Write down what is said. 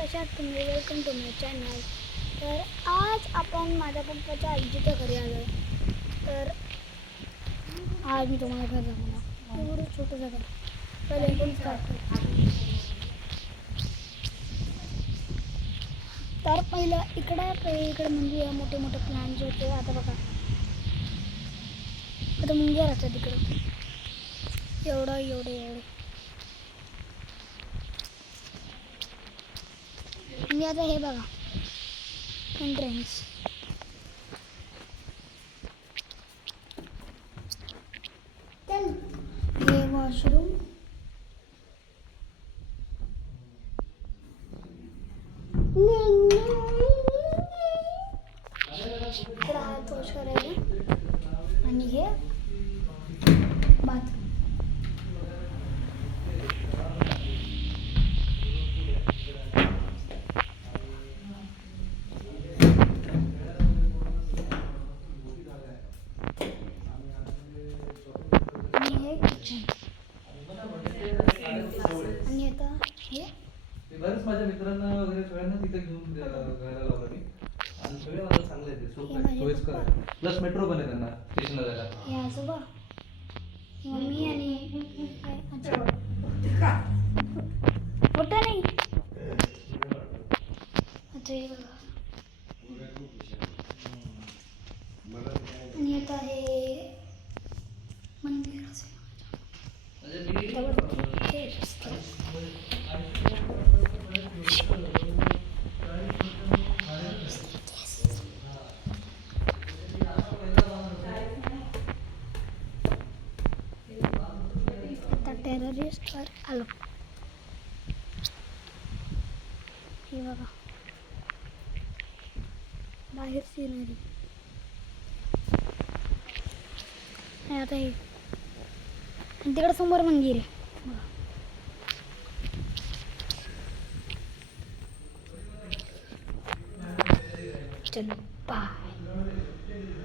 कशा आहात तुम्ही? Welcome to my channel. तर आज आपण माझ्या पप्पाच्या आजीच्या घरी आलो आहे. तर आज मी तुम्हाला घर दाखवणार. एवढं छोटं जागा पहिले इकडून स्टार्ट करतो. तर पहिलं इकडे म्हणजे मोठे मोठे प्लांट्स होते. आता बघा आता मुंग्या राहतात तिकडं एवढे आणि आता हे बघा एंट्रन्स. हे वॉशरूम. इकडं हात वॉश करायला आणि हे बाथरूम. आणि हे किचन. आणि आता हे बरेच माझ्या मित्रांना वगैरे सगळ्यांना तिथे घेऊन घरायला लावलं मी आणि सगळे मला चांगले आहेत, सोयीस्कर आहे. प्लस मेट्रो पण आहे त्यांना स्टेशनला जायला. हे आजोबा, मम्मी आणि मोठं नाही. आता हे बघा. आणि आता हे मंदिर असेल. आता टेररिस्टवर आलो. हे बघा बाहेर सिनरी. आता हे आणि तिकडं समोर मंदिर आहे. चलो बाय.